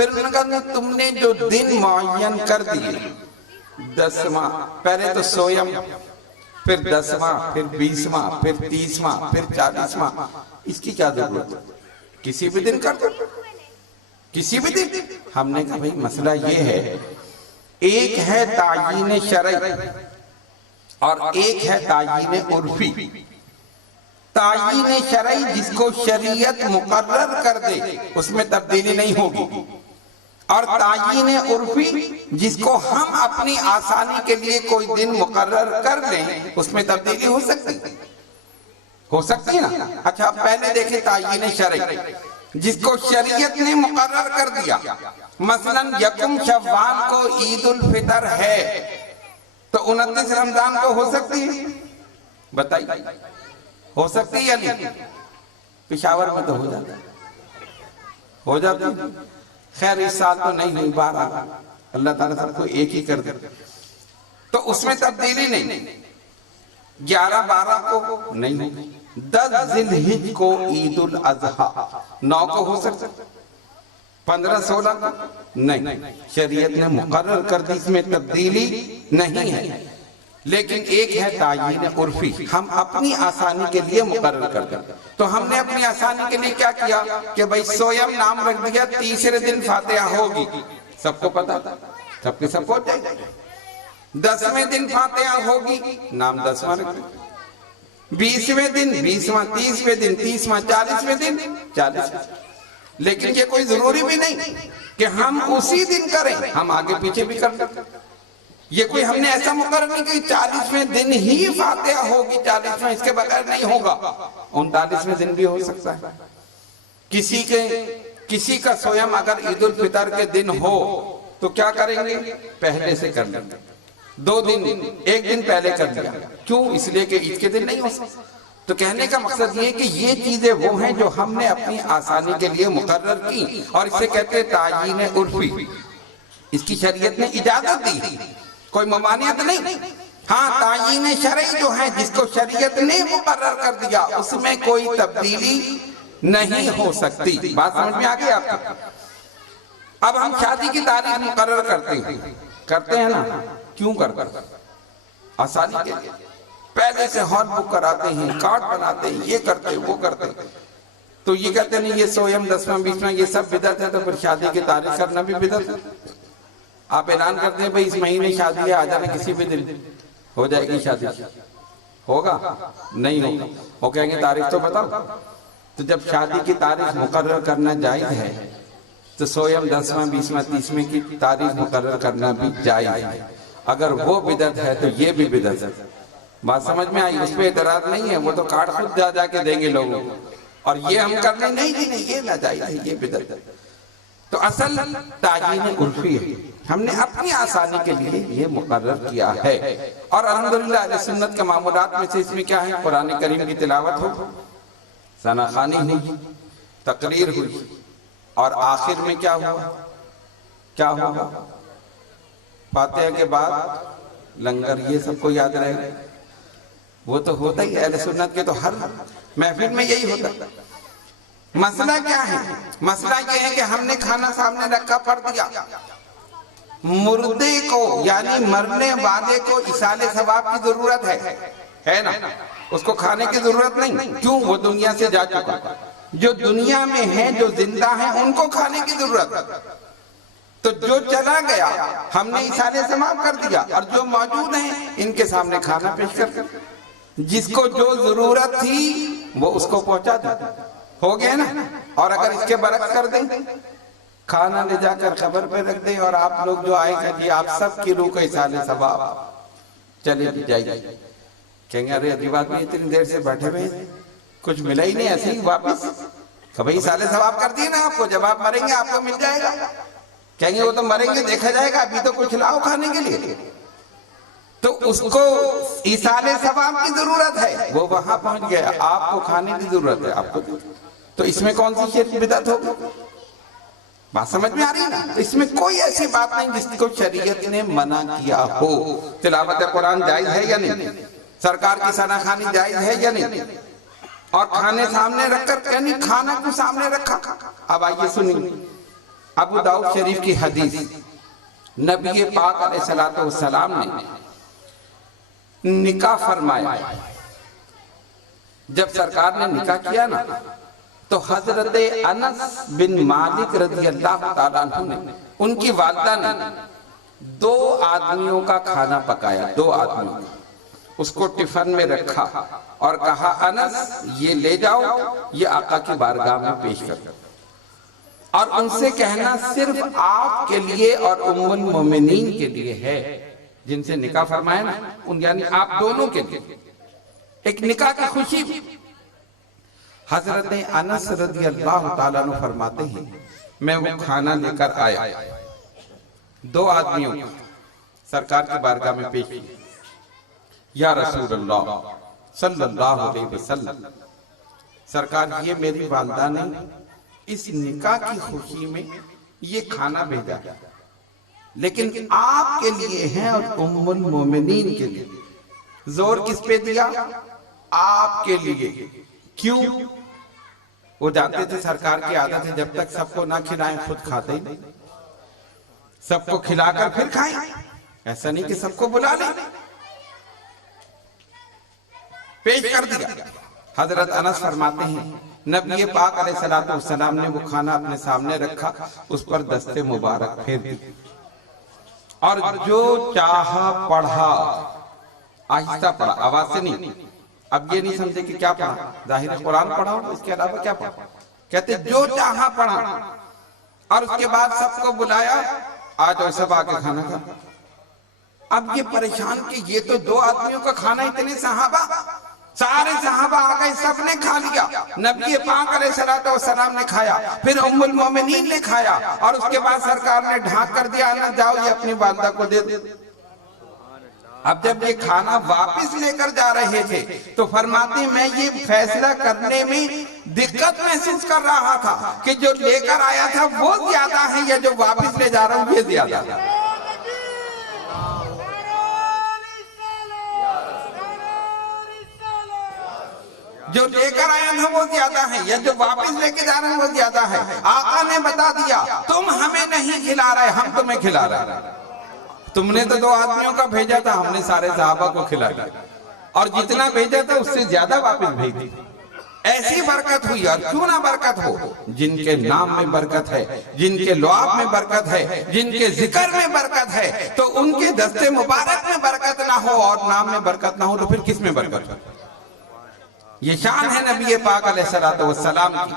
پھر انہوں نے کہا تم نے جو دن معین کر دیے 10واں، پہلے تو سویم، پھر 10واں، پھر 20واں، پھر 30واں، پھر 40واں، اس کی کیا ضرورت ہے؟ کسی بھی دن کر دو، کسی بھی دن۔ ہم نے کہا بھئی مسئلہ یہ ہے، ایک ہے تعیین شرعی اور ایک ہے تعیین عرفی۔ تعیین شرعی جس کو شریعت مقرر کر دے اس میں تبدیلی نہیں ہوگی، اور تعیین عرفی جس کو ہم اپنی آسانی کے لیے کوئی دن مقرر کر لیں اس میں تبدیلی ہو سکتی ہے نا۔ اچھا پہلے دیکھیں تعیین شرعی جس کو شریعت نے مقرر کر دیا، مثلا یکم شوال کو عید الفطر ہے تو 29 رمضان کو ہو سکتی ہے؟ بتائیے ہو سکتی ہے یا نہیں؟ پشاور میں تو ہو جاتی ہے۔ خیر اس سال تو نہیں ہوئی، بہرحال اللہ تعالیٰ سب کو ایک ہی کر دے تو اس میں تبدیلی نہیں۔ 11-12 کو نہیں ہوگی، 10 ذی الحجہ کو عید الاضحیٰ 9 کو ہو سکتا، 15-16 کو نہیں، شریعت نے مقرر کر دی، اس میں تبدیلی نہیں ہے۔ لیکن ایک ہے تعیین عرفی، ہم اپنی آسانی کے لیے مقرر کر دیں۔ تو ہم نے اپنی آسانی کے لیے کیا کیا کہ بھئی سویم نام رکھ دیا، تیسرے دن فاتحہ ہوگی، سب کو پتا تھا، سب کے سب پہنچ جائے گا۔ 10ویں دن فاتحہ ہوگی، نام 10واں رکھ دیں۔ 20ویں دن 20واں، 30ویں دن 30واں، 40ویں دن 40واں۔ لیکن یہ کوئی ضروری بھی نہیں کہ ہم اسی دن کریں، ہم آگے پیچھے بھی کر سکتے۔ یہ کوئی ہم نے ایسا مقرر نہیں کہ 40ویں دن ہی فاتحہ ہوگی، 40واں اس کے بغیر نہیں ہوگا، 39ویں دن بھی ہو سکتا ہے۔ کسی کا سویم اگر عید الفطر کے دن ہو تو کیا کریں گے؟ پہلے سے کر لیں گے، 2 دن، 1 دن پہلے کر لیا۔ کیوں؟ اس لیے کہ عید کے دن نہیں ہو سکتا۔ تو کہنے کا مقصد یہ ہے کہ یہ چیزیں وہ ہیں جو ہم نے اپنی آسانی کے لیے مقرر کی، اور اسے کہتے ہیں تعیین عرفی۔ اس کی شریعت نے اجازت دی، کوئی ممانعت نہیں۔ ہاں تعیین شرعی جو ہے جس کو شریعت نے مقرر کر دیا اس میں کوئی تبدیلی نہیں ہو سکتی۔ بات سمجھ میں آگئی آپ کو؟ اب ہم شادی کی تاریخ مقرر کرتے ہیں نا، کیوں کرتے ہیں؟ آسانی کے لیے، پہلے سے ہال بک کراتے ہیں، کارڈ بناتے ہیں، یہ کرتے ہیں وہ کرتے ہیں۔ تو یہ کہتے ہیں یہ سویم 10واں 20واں یہ سب بدعت ہے، تو پھر شادی کی تاریخ کرنا بھی بدعت ہے۔ آپ اعلان کرتے ہیں بھئی اس مہینے شادی ہے، آ جانا کسی بھی دن، ہو جائے گی شادی۔ ہوگا؟ نہیں ہوگا۔ وہ کہیں گے تاریخ تو بتاؤ۔ تو جب شادی کی تاریخ مقرر کرنا جائز ہے تو سویم 10واں 20واں 30ویں کی تاریخ مقرر کرنا بھی جائز ہے۔ اگر وہ بدعت ہے تو یہ بھی بدعت ہے۔ بات سمجھ میں آئی؟ اس پہ اعتراض نہیں ہے، وہ تو کارڈ خود جا کے دیں گے لوگوں کو، اور یہ ہم کرنے نہیں جی نہیں، یہ ناجائز ہے، یہ بدعت ہے۔ تو اصل تعیین عرفی ہے، ہم نے اپنی آسانی کے لیے یہ مقرر کیا ہے۔ اور الحمدللہ اہل سنت کے معمولات میں سے اس میں کیا ہے؟ قرآن کریم کی تلاوت ہو، ثنا خوانی ہوئی، تقریر ہوئی، اور آخر میں کیا ہوا؟ فاتحہ کے بعد لنگر، یہ سب کو یاد رہے گا۔ وہ تو ہوتا ہی اہل سنت کے تو ہر محفل میں یہی ہوتا ہے۔ مسئلہ کیا ہے؟ مسئلہ یہ ہے کہ ہم نے کھانا سامنے رکھا، پڑھ دیا، مردے کو یعنی مرنے والے کو اصالِ ثواب کی ضرورت ہے نا، اس کو کھانے کی ضرورت نہیں۔ کیوں؟ وہ دنیا سے جا چکا۔ جو دنیا میں ہیں، جو زندہ ہیں، ان کو کھانے کی ضرورت ہے۔ تو جو چلا گیا ہم نے اصالِ ثواب کر دیا، اور جو موجود ہیں ان کے سامنے کھانا پیش کر، جس کو جو ضرورت تھی وہ اس کو پہنچا دیا، ہو گیا نا۔ اور اگر اس کے برعکس کر دیں، کھانا لے جا کر قبر پہ رکھ دیں، اور آپ لوگ جو آئے ہیں جی آپ سب کی روح کا اصالِ ثواب، چلے جائیے، کہیں گے ارے عجیب آدمی اتنی دیر سے بیٹھے ہوئے ہیں، کچھ ملا ہی نہیں، ایسے ہی واپس۔ کہ بھئی اصالِ ثواب کر دیے نا آپ کو، جب آپ مریں گے آپ کو مل جائے گا۔ کہیں گے وہ تو مریں گے دیکھا جائے گا، ابھی تو کچھ لاؤ کھانے کے لیے۔ تو اس کو اصالِ ثواب کی ضرورت ہے، وہ وہاں پہنچ گیا، آپ کو کھانے کی ضرورت ہے، آپ کو۔ تو اس میں کون سی شرک بدعت ہوگی؟ بات سمجھ میں آ رہی ہے نا؟ اس میں کوئی ایسی بات نہیں جس کو شریعت نے منع کیا ہو۔ تلاوت قرآن جائز ہے یا نہیں؟ سرکار کی ثنا خوانی جائز ہے یا نہیں؟ اور کھانے سامنے رکھ کر، یعنی کھانا کو سامنے رکھا۔ اب آئیے سنیں، ابو داؤد شریف کی حدیث، نبی پاک علیہ الصلوۃ والسلام نے نکاح فرمایا. جب سرکار نے نکاح کیا نا تو حضرت انس بن مالک رضی اللہ تعالیٰ عنہ نے، ان کی والدہ نے 2 آدمیوں کا کھانا پکایا، 2 آدمیوں کا، اس کو ٹفن میں رکھا اور کہا انس یہ لے جاؤ، یہ آقا کی بارگاہ میں پیش کر دو، اور ان سے کہنا صرف آپ کے لیے اور ام المومنین کے لیے ہے. جن سے نکاح فرمایا نا، یعنی آپ دونوں کے لیے ایک نکاح کی خوشی. حضرت انس رضی اللہ تعالیٰ عنہ فرماتے ہیں میں وہ کھانا لے کر آیا، 2 آدمیوں کو سرکار کی بارگاہ میں پیش کیا. یا رسول اللہ صلی اللہ علیہ وسلم، سرکار یہ میری والدہ نے اس نکاح کی خوشی میں یہ کھانا بھیجا ہے، لیکن آپ کے لیے ہیں اور ام المومنین کے لیے. زور کس پہ دیا؟ آپ کے لیے. کیوں؟ وہ جانتے تھے سرکار کی عادت ہے جب تک سب کو نہ کھلائیں خود کھاتے ہی نہیں، سب کو کھلا کر پھر کھائیں. ایسا نہیں کہ سب کو بلا لیں. پیش کر دیا. حضرت انس فرماتے ہیں نبی پاک علیہ السلام نے وہ کھانا اپنے سامنے رکھا، اس پر دست مبارک پھیر دی اور جو چاہا پڑھا. آہستہ پڑھا، آواز سے نہیں. اب یہ نہیں سمجھے کہ کیا پڑھا، ظاہر قرآن پڑھا اور اس کے علاوہ کیا پڑھا. کہتے جو چاہا پڑھا، اور اس کے بعد سب کو بلایا، آج اور سب آ کے کھانا کھا. اب یہ پریشان کہ یہ تو 2 آدمیوں کا کھانا، اتنے صحابہ، سارے صحابہ آ گئے، سب نے کھا لیا. نبی پاک علیہ السلام نے کھایا، پھر ام المومنین نے کھایا، اور اس کے بعد سرکار نے ڈھانک کر دیا نہ جاؤ یہ اپنی والدہ کو دے دے. اب جب یہ کھانا واپس لے کر جا رہے تھے تو فرماتے میں یہ فیصلہ کرنے میں دقت محسوس کر رہا تھا کہ جو لے کر آیا تھا وہ زیادہ ہے یا جو واپس لے جا رہا ہوں یہ زیادہ ہے. جو لے کر آیا تھا وہ زیادہ ہے یا جو واپس لے کے جا رہے ہیں وہ زیادہ ہے. آقا نے بتا دیا تم ہمیں نہیں کھلا رہے، ہم تمہیں کھلا رہے ہیں. تم نے تو 2 آدمیوں کا بھیجا تھا، ہم نے سارے صحابہ کو کھلا دیا، اور جتنا بھیجا تھا اس سے زیادہ واپس بھیج دی. ایسی برکت ہوئی. اور کیوں نہ برکت ہو؟ جن کے نام میں برکت ہے، جن کے لعاب میں برکت ہے، جن کے ذکر میں برکت ہے، تو ان کے دست مبارک میں برکت نہ ہو اور نام میں برکت نہ ہو تو پھر کس میں برکت ہو؟ یہ شان ہے نبی پاک علیہ السلام کی.